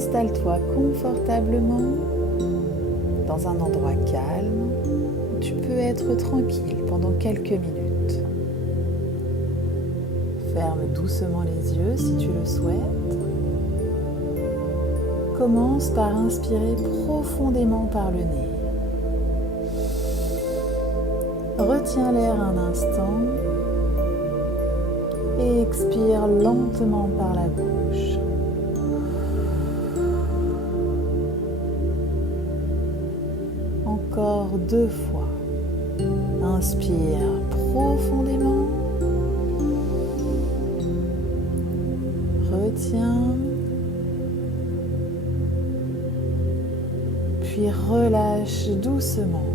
Installe-toi confortablement dans un endroit calme où tu peux être tranquille pendant quelques minutes. Ferme doucement les yeux si tu le souhaites. Commence par inspirer profondément par le nez. Retiens l'air un instant et expire lentement par la bouche. Encore 2 fois. Inspire profondément. Retiens. Puis relâche doucement.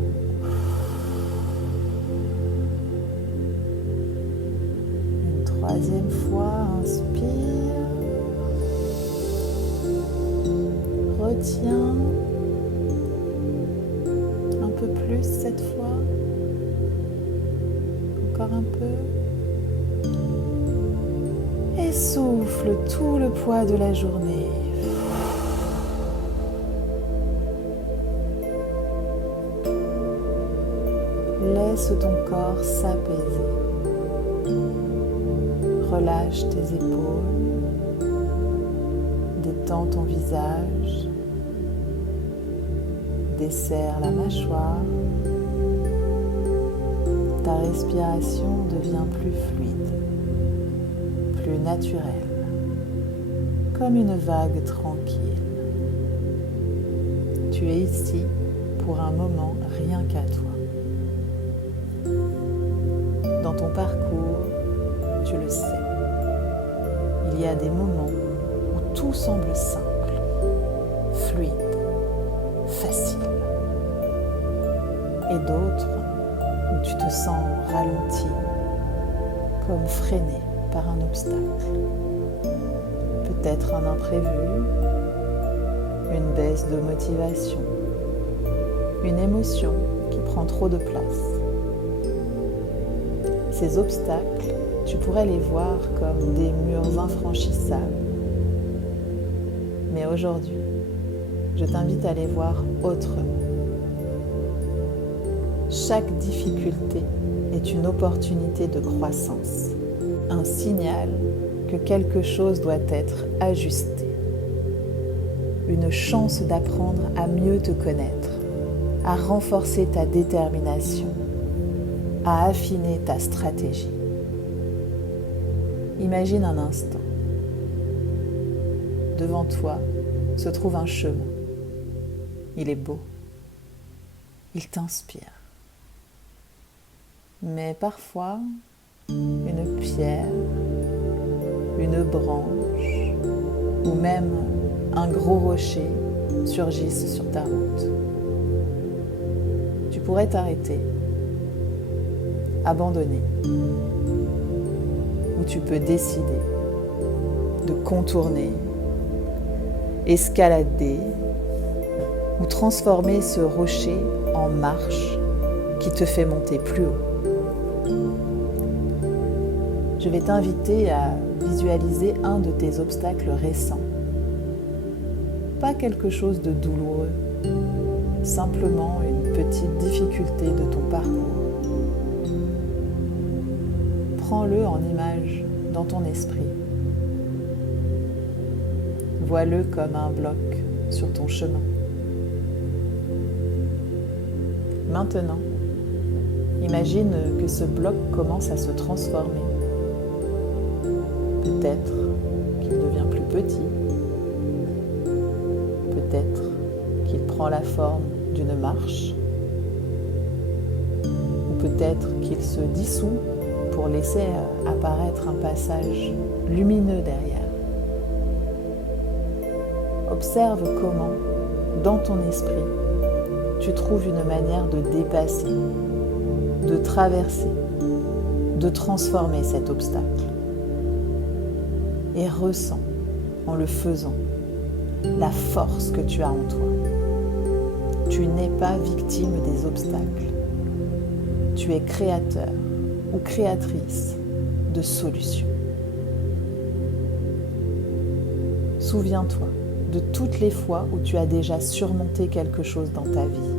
Une 3e fois, inspire. Retiens. Un peu plus cette fois. Encore un peu. Et souffle tout le poids de la journée. Laisse ton corps s'apaiser. Relâche tes épaules. Détends ton visage. Desserre la mâchoire. Ta respiration devient plus fluide, plus naturelle, comme une vague tranquille. Tu es ici pour un moment rien qu'à toi. Dans ton parcours, tu le sais, il y a des moments où tout semble simple, fluide, facile, et d'autres où tu te sens ralenti, comme freiné par un obstacle. Peut-être un imprévu, une baisse de motivation, une émotion qui prend trop de place. Ces obstacles, tu pourrais les voir comme des murs infranchissables. Mais aujourd'hui, je t'invite à les voir autrement. Chaque difficulté est une opportunité de croissance, un signal que quelque chose doit être ajusté, une chance d'apprendre à mieux te connaître, à renforcer ta détermination, à affiner ta stratégie. Imagine un instant. Devant toi se trouve un chemin. Il est beau. Il t'inspire. Mais parfois, une pierre, une branche ou même un gros rocher surgissent sur ta route. Tu pourrais t'arrêter, abandonner, ou tu peux décider de contourner, escalader ou transformer ce rocher en marche qui te fait monter plus haut. Je vais t'inviter à visualiser un de tes obstacles récents. Pas quelque chose de douloureux, simplement une petite difficulté de ton parcours. Prends-le en image dans ton esprit. Vois-le comme un bloc sur ton chemin. Maintenant, imagine que ce bloc commence à se transformer. Peut-être qu'il devient plus petit. Peut-être qu'il prend la forme d'une marche. Ou peut-être qu'il se dissout pour laisser apparaître un passage lumineux derrière. Observe comment, dans ton esprit, tu trouves une manière de dépasser, de traverser, de transformer cet obstacle. Et ressens, en le faisant, la force que tu as en toi. Tu n'es pas victime des obstacles. Tu es créateur ou créatrice de solutions. Souviens-toi de toutes les fois où tu as déjà surmonté quelque chose dans ta vie.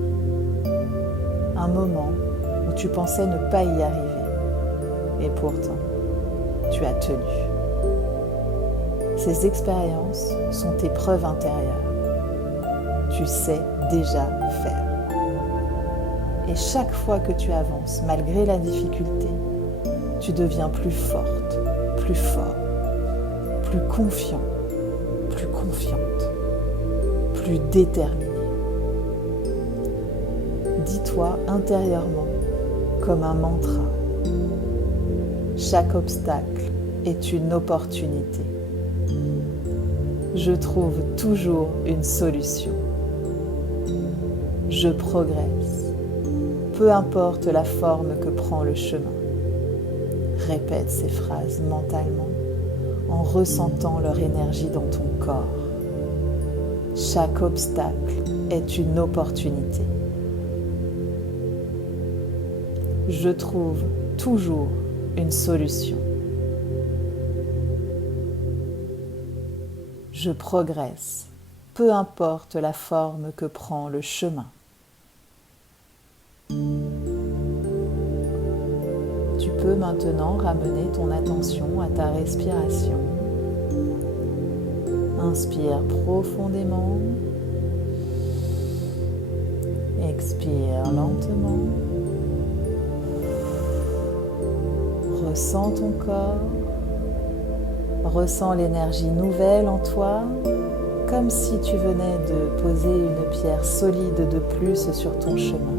Un moment où tu pensais ne pas y arriver. Et pourtant, tu as tenu. Ces expériences sont tes preuves intérieures. Tu sais déjà faire. Et chaque fois que tu avances, malgré la difficulté, tu deviens plus forte, plus fort, plus confiant, plus confiante, plus déterminé. Dis-toi intérieurement, comme un mantra, chaque obstacle est une opportunité. Je trouve toujours une solution. Je progresse, peu importe la forme que prend le chemin. Répète ces phrases mentalement en ressentant leur énergie dans ton corps. Chaque obstacle est une opportunité. Je trouve toujours une solution. Je progresse, peu importe la forme que prend le chemin. Tu peux maintenant ramener ton attention à ta respiration. Inspire profondément. Expire lentement. Ressens ton corps. Ressens l'énergie nouvelle en toi, comme si tu venais de poser une pierre solide de plus sur ton chemin.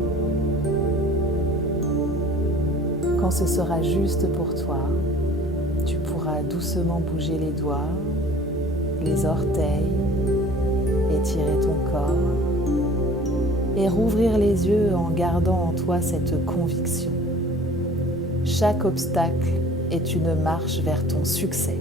Quand ce sera juste pour toi, tu pourras doucement bouger les doigts, les orteils, étirer ton corps et rouvrir les yeux en gardant en toi cette conviction. Chaque obstacle est une marche vers ton succès.